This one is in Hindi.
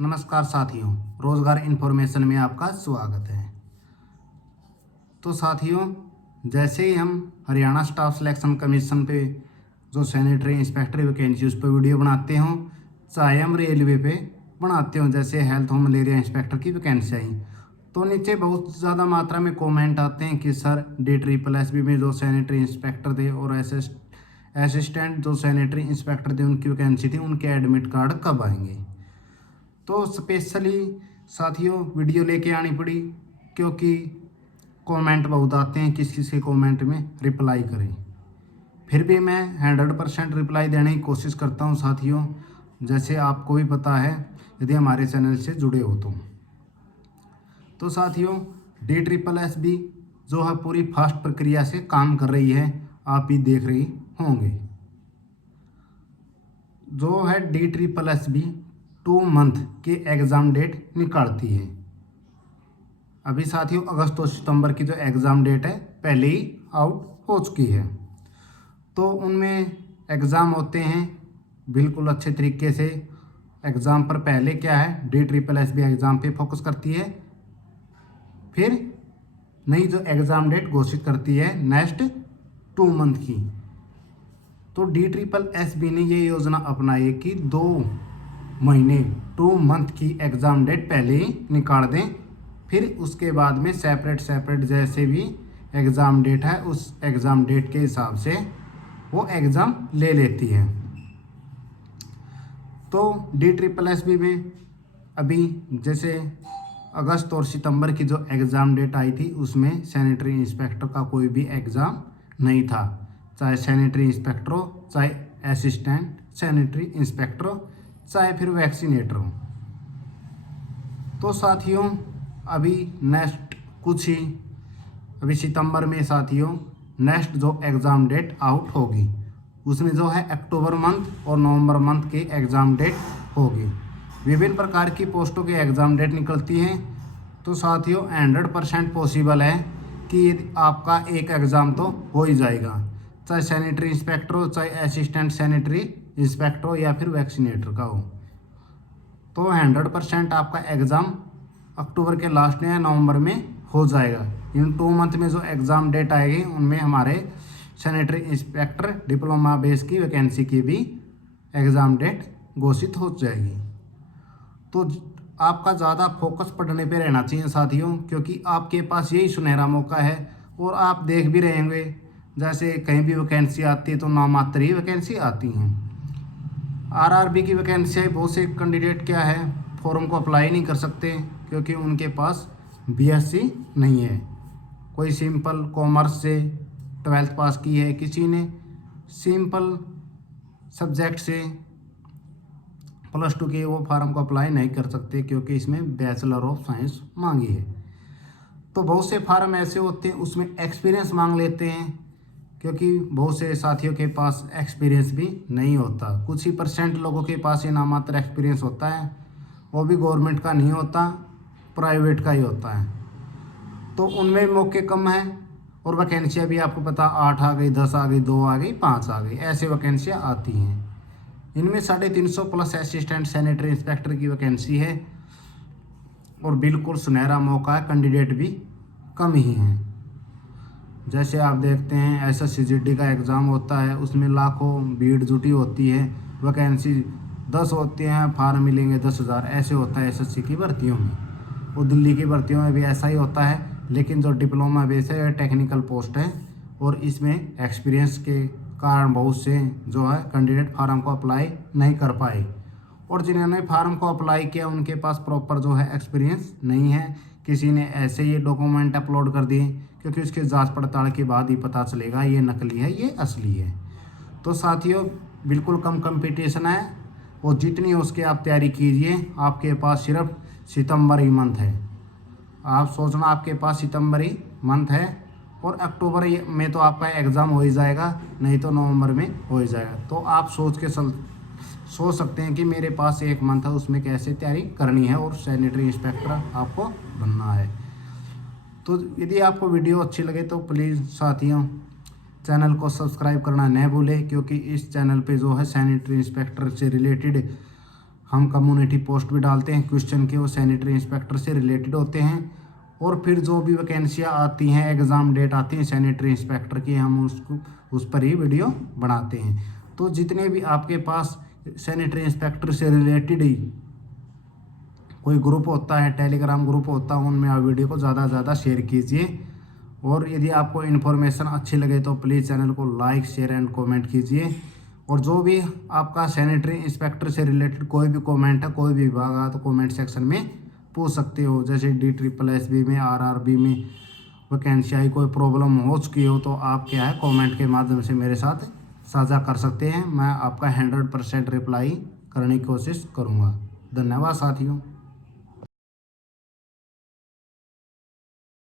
नमस्कार साथियों, रोज़गार इन्फॉर्मेशन में आपका स्वागत है। तो साथियों, जैसे ही हम हरियाणा स्टाफ सिलेक्शन कमीशन पे जो सैनिटरी इंस्पेक्टर वैकेंसी उस पर वीडियो बनाते हों, चाहे हम रेलवे पे बनाते हों, जैसे हेल्थ होम मलेरिया इंस्पेक्टर की वैकेंसी आई, तो नीचे बहुत ज़्यादा मात्रा में कमेंट आते हैं कि सर DSSB में जो सैनिटरी इंस्पेक्टर थे और असिस्टेंट जो सैनिटरी इंस्पेक्टर थे उनकी वैकेंसी थी, उनके एडमिट कार्ड कब आएंगे। तो स्पेशली साथियों वीडियो लेके आनी पड़ी, क्योंकि कमेंट बहुत आते हैं, किस किस के कमेंट में रिप्लाई करें। फिर भी मैं 100% रिप्लाई देने की कोशिश करता हूं साथियों, जैसे आपको भी पता है यदि हमारे चैनल से जुड़े हो तो साथियों DSSB जो है पूरी फास्ट प्रक्रिया से काम कर रही है, आप भी देख रही होंगे। जो है DSSB 2 मंथ के एग्ज़ाम डेट निकालती है। अभी साथियों अगस्त और सितंबर की जो एग्ज़ाम डेट है पहले ही आउट हो चुकी है। तो उनमें एग्ज़ाम होते हैं बिल्कुल अच्छे तरीके से। एग्ज़ाम पर पहले क्या है, DSSB एग्ज़ाम पे फोकस करती है, फिर नई जो एग्ज़ाम डेट घोषित करती है नेक्स्ट 2 मंथ की। तो DSSB ने ये योजना अपनाई है कि 2 महीने 2 मंथ की एग्ज़ाम डेट पहले ही निकाल दें, फिर उसके बाद में सेपरेट जैसे भी एग्ज़ाम डेट है उस एग्ज़ाम डेट के हिसाब से वो एग्ज़ाम ले लेती है। तो DSSB में अभी जैसे अगस्त और सितंबर की जो एग्ज़ाम डेट आई थी उसमें सैनिटरी इंस्पेक्टर का कोई भी एग्ज़ाम नहीं था, चाहे सैनिटरी इंस्पेक्टर हो, चाहे असिस्टेंट सैनिटरी इंस्पेक्टर हो, चाहे फिर वैक्सीनेटर हो। तो साथियों अभी नेक्स्ट कुछ ही अभी सितंबर में साथियों नेक्स्ट जो एग्ज़ाम डेट आउट होगी, उसमें जो है अक्टूबर मंथ और नवंबर मंथ की एग्ज़ाम डेट होगी। विभिन्न प्रकार की पोस्टों की एग्ज़ाम डेट निकलती हैं। तो साथियों 100% पॉसिबल है कि आपका एक एग्ज़ाम तो हो ही जाएगा, चाहे सैनिटरी इंस्पेक्टर हो, चाहे असिस्टेंट सैनिटरी इंस्पेक्टर हो या फिर वैक्सीनेटर का हो। तो 100% आपका एग्ज़ाम अक्टूबर के लास्ट में या नवंबर में हो जाएगा। इन 2 मंथ में जो एग्ज़ाम डेट आएगी उनमें हमारे सैनिटरी इंस्पेक्टर डिप्लोमा बेस की वैकेंसी की भी एग्ज़ाम डेट घोषित हो जाएगी। तो आपका ज़्यादा फोकस पढ़ने पे रहना चाहिए साथियों, क्योंकि आपके पास यही सुनहरा मौका है। और आप देख भी रहे होंगे जैसे कहीं भी वैकेंसी आती है तो नामात्र ही वैकेंसी आती हैं। RRB की वैकेंसी बहुत से कैंडिडेट क्या है फॉर्म को अप्लाई नहीं कर सकते, क्योंकि उनके पास BSc नहीं है। कोई सिंपल कॉमर्स से 12th पास की है, किसी ने सिंपल सब्जेक्ट से +2 के, वो फार्म को अप्लाई नहीं कर सकते क्योंकि इसमें बैचलर ऑफ साइंस मांगी है। तो बहुत से फार्म ऐसे होते हैं उसमें एक्सपीरियंस मांग लेते हैं, क्योंकि बहुत से साथियों के पास एक्सपीरियंस भी नहीं होता। कुछ ही % लोगों के पास ये नामात्र एक्सपीरियंस होता है, वो भी गवर्नमेंट का नहीं होता, प्राइवेट का ही होता है। तो उनमें मौके कम हैं और वैकेंसियाँ भी आपको पता 8 आ गई, 10 आ गई, 2 आ गई, 5 आ गई, ऐसे वैकेंसियाँ आती हैं। इनमें 350+ असिस्टेंट सैनिटरी इंस्पेक्टर की वैकेंसी है और बिल्कुल सुनहरा मौका है, कैंडिडेट भी कम ही हैं। जैसे आप देखते हैं SSCGD का एग्ज़ाम होता है, उसमें लाखों भीड़ जुटी होती है, वैकेंसी 10 होती हैं, फार्म मिलेंगे 10,000, ऐसे होता है SSC की भर्तियों में। और दिल्ली की भर्तियों में भी ऐसा ही होता है, लेकिन जो डिप्लोमा बेस है टेक्निकल पोस्ट है और इसमें एक्सपीरियंस के कारण बहुत से जो है कैंडिडेट फार्म को अप्लाई नहीं कर पाए। और जिन्होंने फार्म को अप्लाई किया उनके पास प्रॉपर जो है एक्सपीरियंस नहीं है, किसी ने ऐसे ये डॉक्यूमेंट अपलोड कर दिए, क्योंकि उसके जांच पड़ताल के बाद ही पता चलेगा ये नकली है ये असली है। तो साथियों बिल्कुल कम कंपटीशन है और जितनी हो उसके आप तैयारी कीजिए। आपके पास सिर्फ सितंबर ही मंथ है, आप सोचना आपके पास सितंबर ही मंथ है और अक्टूबर में तो आपका एग्ज़ाम हो ही जाएगा, नहीं तो नवंबर में हो ही जाएगा। तो आप सोच सकते हैं कि मेरे पास 1 मंथ है, उसमें कैसे तैयारी करनी है और सैनिटरी इंस्पेक्टर आपको बनना है। तो यदि आपको वीडियो अच्छी लगे तो प्लीज़ साथियों चैनल को सब्सक्राइब करना न भूलें, क्योंकि इस चैनल पे जो है सैनिटरी इंस्पेक्टर से रिलेटेड हम कम्युनिटी पोस्ट भी डालते हैं क्वेश्चन के, वो सैनिटरी इंस्पेक्टर से रिलेटेड होते हैं। और फिर जो भी वैकेंसियाँ आती हैं, एग्ज़ाम डेट आती है सैनिटरी इंस्पेक्टर की, हम उसको उस पर ही वीडियो बनाते हैं। तो जितने भी आपके पास सैनिटरी इंस्पेक्टर से रिलेटेड ही कोई ग्रुप होता है, टेलीग्राम ग्रुप होता है, उनमें आप वीडियो को ज़्यादा से ज़्यादा शेयर कीजिए। और यदि आपको इन्फॉर्मेशन अच्छी लगे तो प्लीज़ चैनल को लाइक, शेयर एंड कमेंट कीजिए। और जो भी आपका सैनिटरी इंस्पेक्टर से रिलेटेड कोई भी कमेंट है, कोई भी विभाग है, तो कमेंट सेक्शन में पूछ सकते हो। जैसे DSSB में, RRB में वैकेंसी आई, कोई प्रॉब्लम हो चुकी हो, तो आप क्या है कमेंट के माध्यम से मेरे साथ साझा कर सकते हैं। मैं आपका 100% रिप्लाई करने की कोशिश करूँगा। धन्यवाद साथियों।